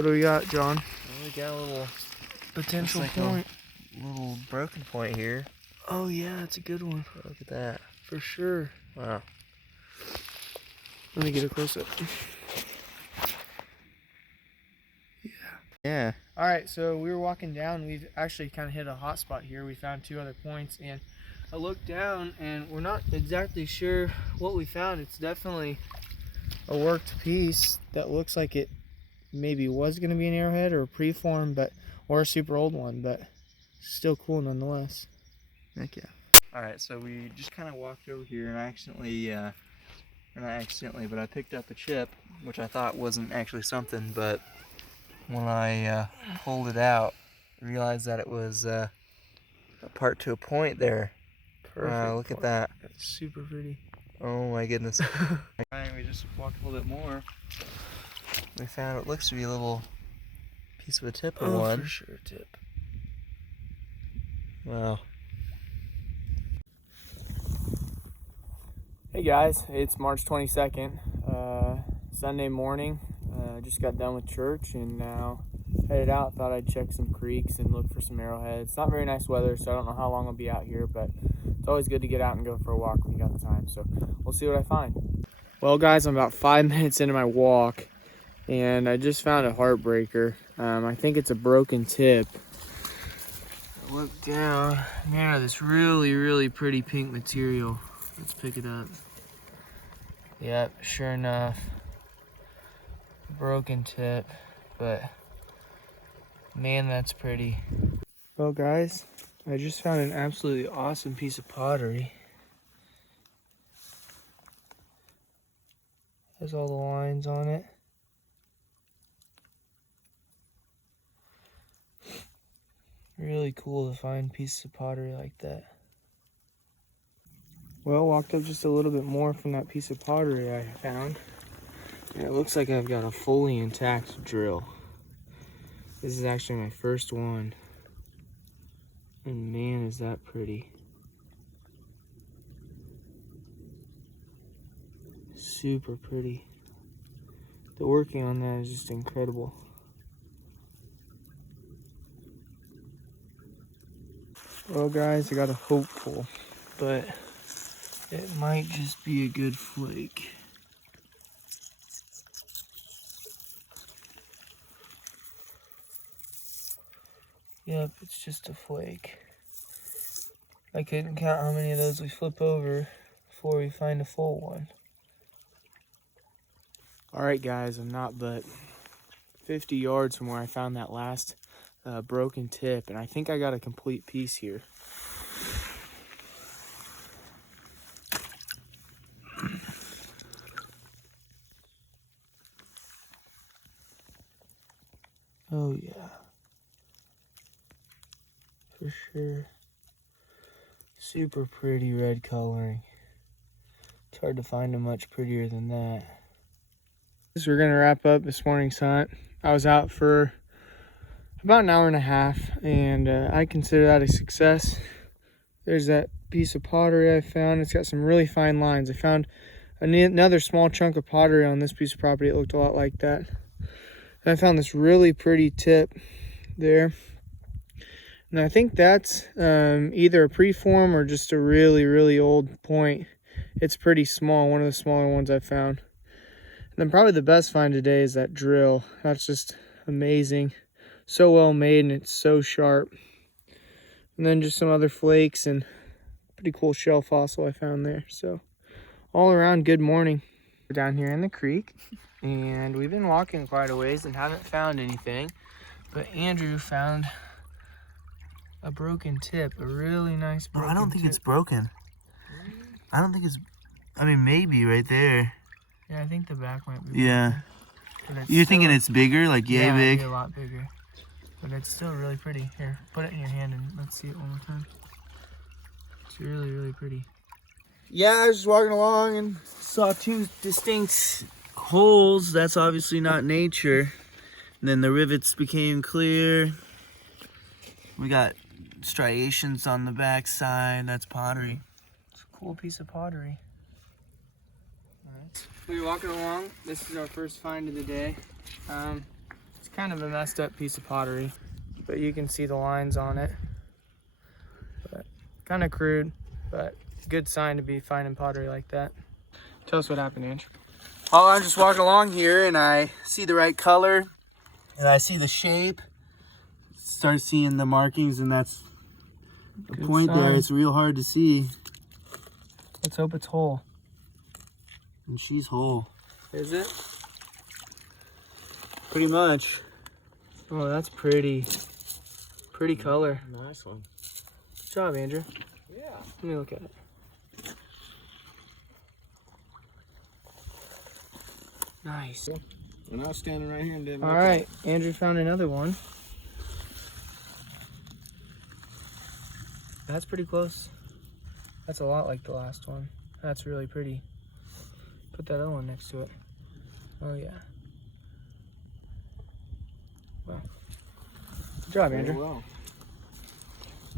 What do we got, John? Well, we got a little Potential like point. a little broken point here. Oh yeah, it's a good one. Look at that. For sure. Wow. Let me get a close up. Yeah. All right, so we were walking down. We've actually kind of hit a hot spot here. We found 2 other points, and I looked down, and we're not exactly sure what we found. It's definitely a worked piece that looks like it maybe was going to be an arrowhead or a preform, or a super old one, but still cool nonetheless. Heck yeah. All right, so we just kind of walked over here, and I accidentally, or not accidentally, but I picked up a chip, which I thought wasn't actually something, but when I pulled it out, I realized that it was a part to a point there. Perfect. Wow, look at that. That's super pretty. Oh my goodness. And we just walked a little bit more. We found what looks to be a little piece of a tip or one. For sure, tip. Wow. Hey guys, it's March 22nd, Sunday morning. Just got done with church and now headed out. Thought I'd check some creeks and look for some arrowheads. It's not very nice weather, so I don't know how long I'll be out here, but it's always good to get out and go for a walk when you got the time. So we'll see what I find. Well guys, I'm about 5 minutes into my walk and I just found a heartbreaker. I think it's a broken tip. Look down, man, this really pretty pink material. Let's pick it up. Yep, sure enough, broken tip, but man, that's pretty. Well guys, I just found an absolutely awesome piece of pottery. Has all the lines on it. Really cool to find pieces of pottery like that. Well, walked up just a little bit more from that piece of pottery I found. And it looks like I've got a fully intact drill. This is actually my first one. And man, is that pretty. Super pretty. The working on that is just incredible. Well guys, I got a hopeful, but it might just be a good flake. Yep, it's just a flake. I couldn't count how many of those we flip over before we find a full one. Alright guys, I'm not but 50 yards from where I found that last broken tip, and I think I got a complete piece here. Oh yeah, for sure. Super pretty red coloring. It's hard to find a much prettier than that. So we're gonna wrap up this morning's hunt. I was out for about an hour and a half, and I consider that a success. There's that piece of pottery I found. It's got some really fine lines. I found another small chunk of pottery on this piece of property. It looked a lot like that. And I found this really pretty tip there. And I think that's either a preform or just a really old point. It's pretty small, one of the smaller ones I found. And then probably the best find today is that drill. That's just amazing. So well made, and it's so sharp. And then just some other flakes and pretty cool shell fossil I found there. So all around, good morning. We're down here in the creek, and we've been walking quite a ways and haven't found anything. But Andrew found a broken tip, a really nice broken tip. I don't think it's broken. I don't think it's, I mean, maybe right there. Yeah, I think the back might be Yeah. broken. You're thinking it's bigger, like yay big? Yeah, a lot bigger. But it's still really pretty. Here, put it in your hand and let's see it one more time. It's really pretty. Yeah, I was just walking along and saw 2 distinct holes. That's obviously not nature. And then the rivets became clear. We got striations on the back side. That's pottery. It's a cool piece of pottery. All right. We were walking along. This is our first find of the day. It's kind of a messed up piece of pottery, but you can see the lines on it. But kind of crude, but good sign to be finding pottery like that. Tell us what happened, Andrew. Oh, I'm just walking along here and I see the right color and I see the shape. Start seeing the markings, and that's the Good point sign. there. It's real hard to see. Let's hope it's whole. And she's whole. Is it? Pretty much. Oh, that's pretty. Pretty color. Nice one. Good job, Andrew. Yeah. Let me look at it. Nice. When I was standing right here and didn't All right, Andrew found another one. That's pretty close. That's a lot like the last one. That's really pretty. Put that other one next to it. Oh yeah. Wow. Good job, Andrew. Well.